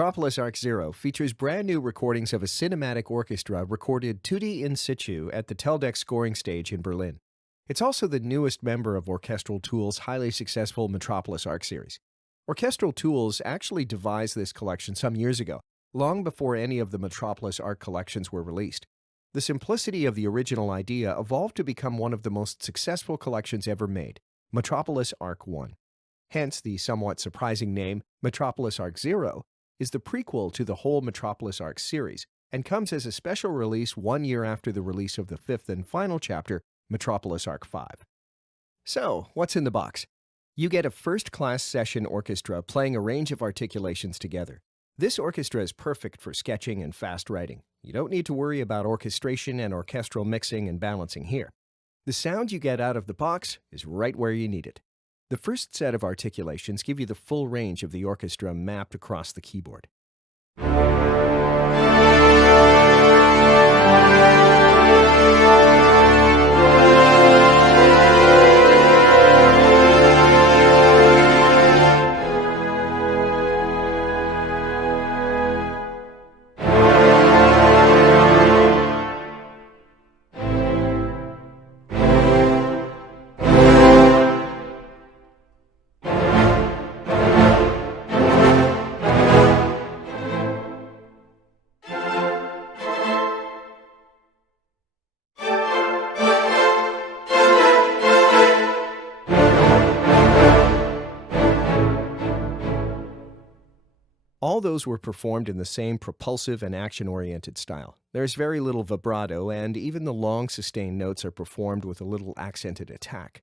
Metropolis Ark Ø features brand new recordings of a cinematic orchestra recorded tutti in situ at the Teldec scoring stage in Berlin. It's also the newest member of Orchestral Tools' highly successful Metropolis Ark series. Orchestral Tools actually devised this collection some years ago, long before any of the Metropolis Ark collections were released. The simplicity of the original idea evolved to become one of the most successful collections ever made, Metropolis Ark Ø. Hence, the somewhat surprising name, Metropolis Ark Ø, is the prequel to the whole Metropolis Ark series, and comes as a special release 1 year after the release of the fifth and final chapter, Metropolis Ark 5. So, what's in the box? You get a first-class session orchestra playing a range of articulations together. This orchestra is perfect for sketching and fast writing. You don't need to worry about orchestration and orchestral mixing and balancing here. The sound you get out of the box is right where you need it. The first set of articulations give you the full range of the orchestra mapped across the keyboard. All those were performed in the same propulsive and action-oriented style. There's very little vibrato, and even the long sustained notes are performed with a little accented attack.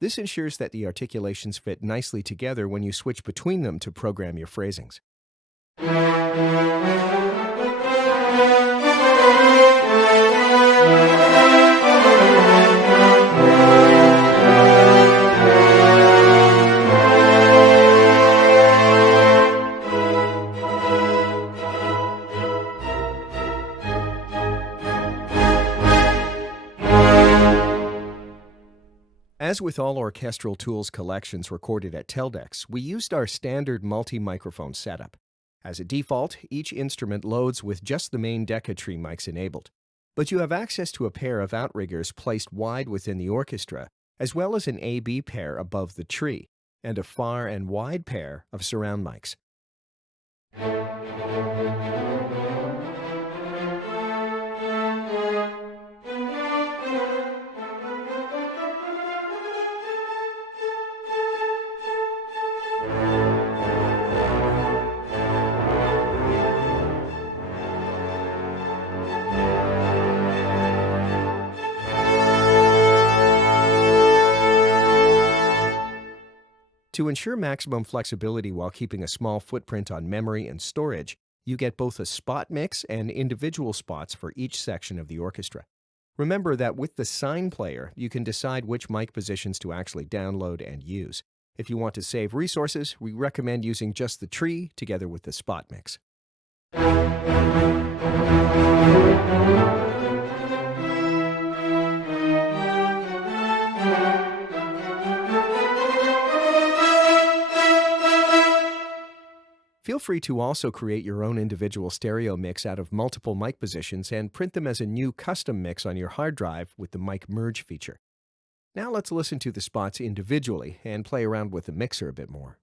This ensures that the articulations fit nicely together when you switch between them to program your phrasings. As with all Orchestral Tools collections recorded at Teldec, we used our standard multi-microphone setup. As a default, each instrument loads with just the main Decca tree mics enabled. But you have access to a pair of outriggers placed wide within the orchestra, as well as an A-B pair above the tree, and a far and wide pair of surround mics. To ensure maximum flexibility while keeping a small footprint on memory and storage, you get both a spot mix and individual spots for each section of the orchestra. Remember that with the sign player, you can decide which mic positions to actually download and use. If you want to save resources, we recommend using just the tree together with the spot mix. Feel free to also create your own individual stereo mix out of multiple mic positions and print them as a new custom mix on your hard drive with the mic merge feature. Now let's listen to the spots individually and play around with the mixer a bit more.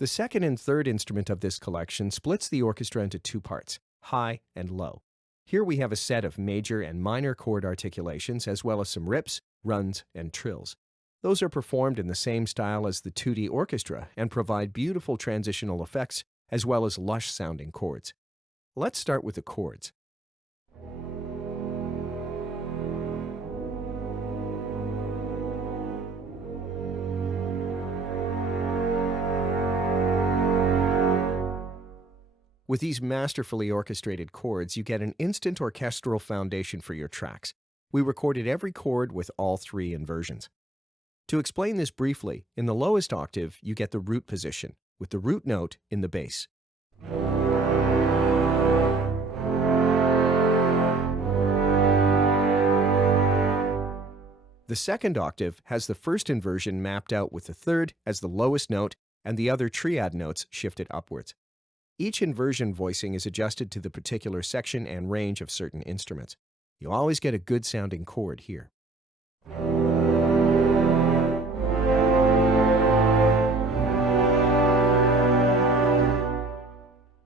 The second and third instrument of this collection splits the orchestra into two parts, high and low. Here we have a set of major and minor chord articulations, as well as some rips, runs, and trills. Those are performed in the same style as the tutti orchestra and provide beautiful transitional effects, as well as lush-sounding chords. Let's start with the chords. With these masterfully orchestrated chords, you get an instant orchestral foundation for your tracks. We recorded every chord with all three inversions. To explain this briefly, in the lowest octave, you get the root position, with the root note in the bass. The second octave has the first inversion mapped out with the third as the lowest note and the other triad notes shifted upwards. Each inversion voicing is adjusted to the particular section and range of certain instruments. You always get a good sounding chord here.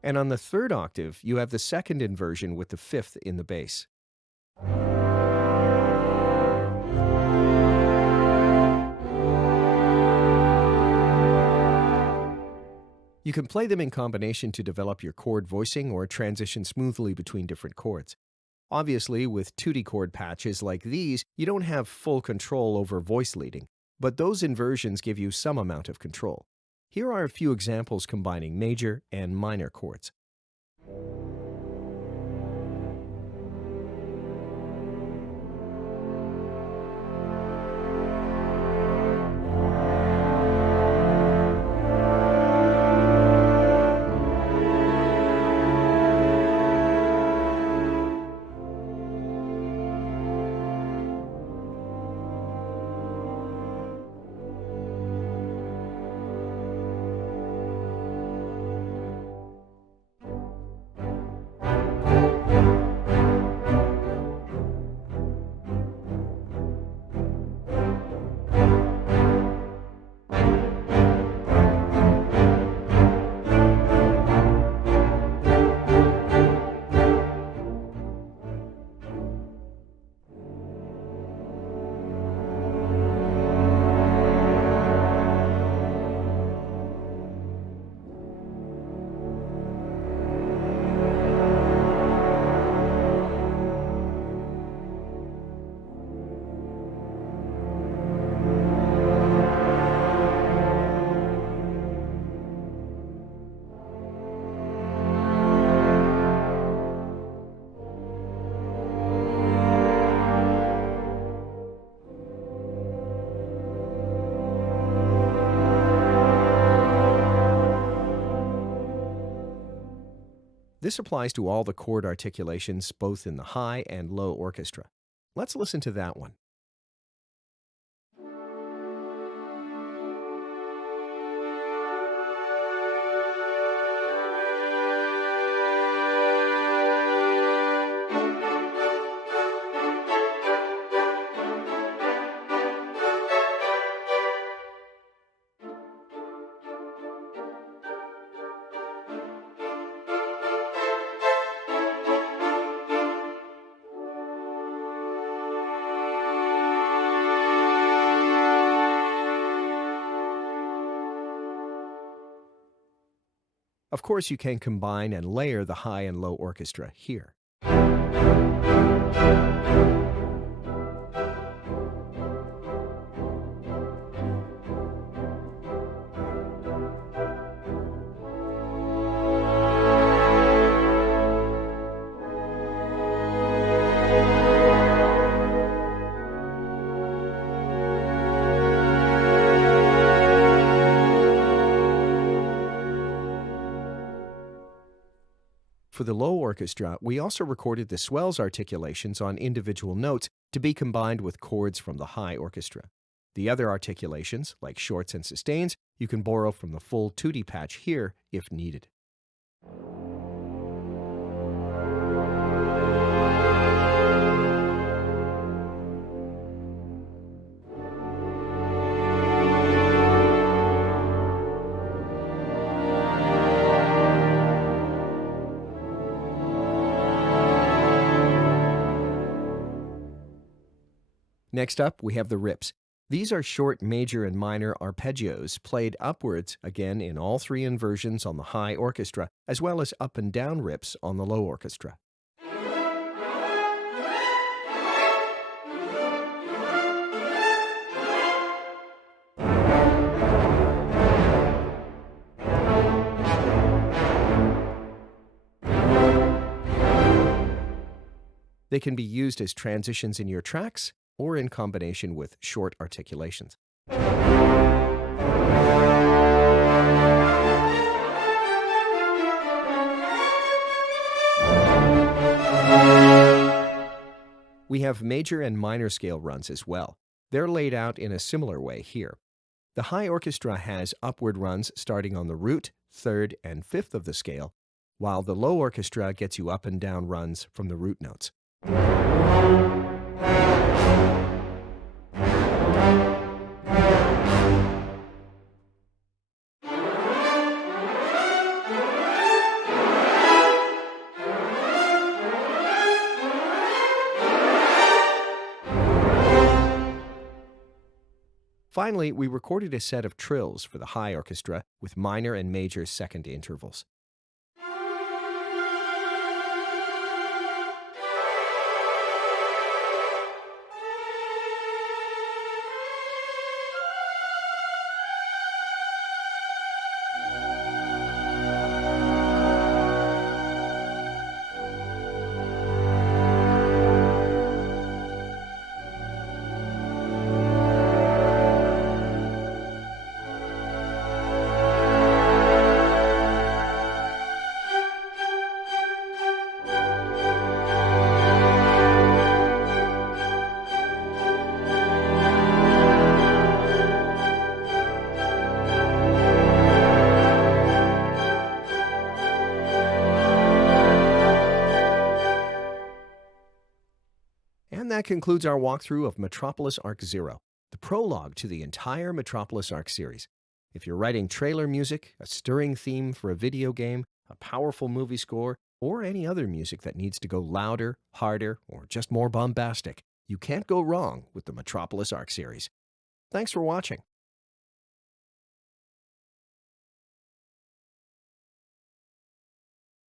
And on the third octave, you have the second inversion with the fifth in the bass. You can play them in combination to develop your chord voicing or transition smoothly between different chords. Obviously, with 2D chord patches like these, you don't have full control over voice leading, but those inversions give you some amount of control. Here are a few examples combining major and minor chords. This applies to all the chord articulations, both in the high and low orchestra. Let's listen to that one. Of course, you can combine and layer the high and low orchestra here. For the low orchestra, we also recorded the swells articulations on individual notes to be combined with chords from the high orchestra. The other articulations, like shorts and sustains, you can borrow from the full 2D patch here if needed. Next up, we have the rips. These are short major and minor arpeggios played upwards, again in all three inversions on the high orchestra, as well as up and down rips on the low orchestra. They can be used as transitions in your tracks or in combination with short articulations. We have major and minor scale runs as well. They're laid out in a similar way here. The high orchestra has upward runs starting on the root, third, and fifth of the scale, while the low orchestra gets you up and down runs from the root notes. Finally, we recorded a set of trills for the high orchestra with minor and major second intervals. And that concludes our walkthrough of Metropolis Ark Zero, the prologue to the entire Metropolis Ark series. If you're writing trailer music, a stirring theme for a video game, a powerful movie score, or any other music that needs to go louder, harder, or just more bombastic, you can't go wrong with the Metropolis Ark series. Thanks for watching.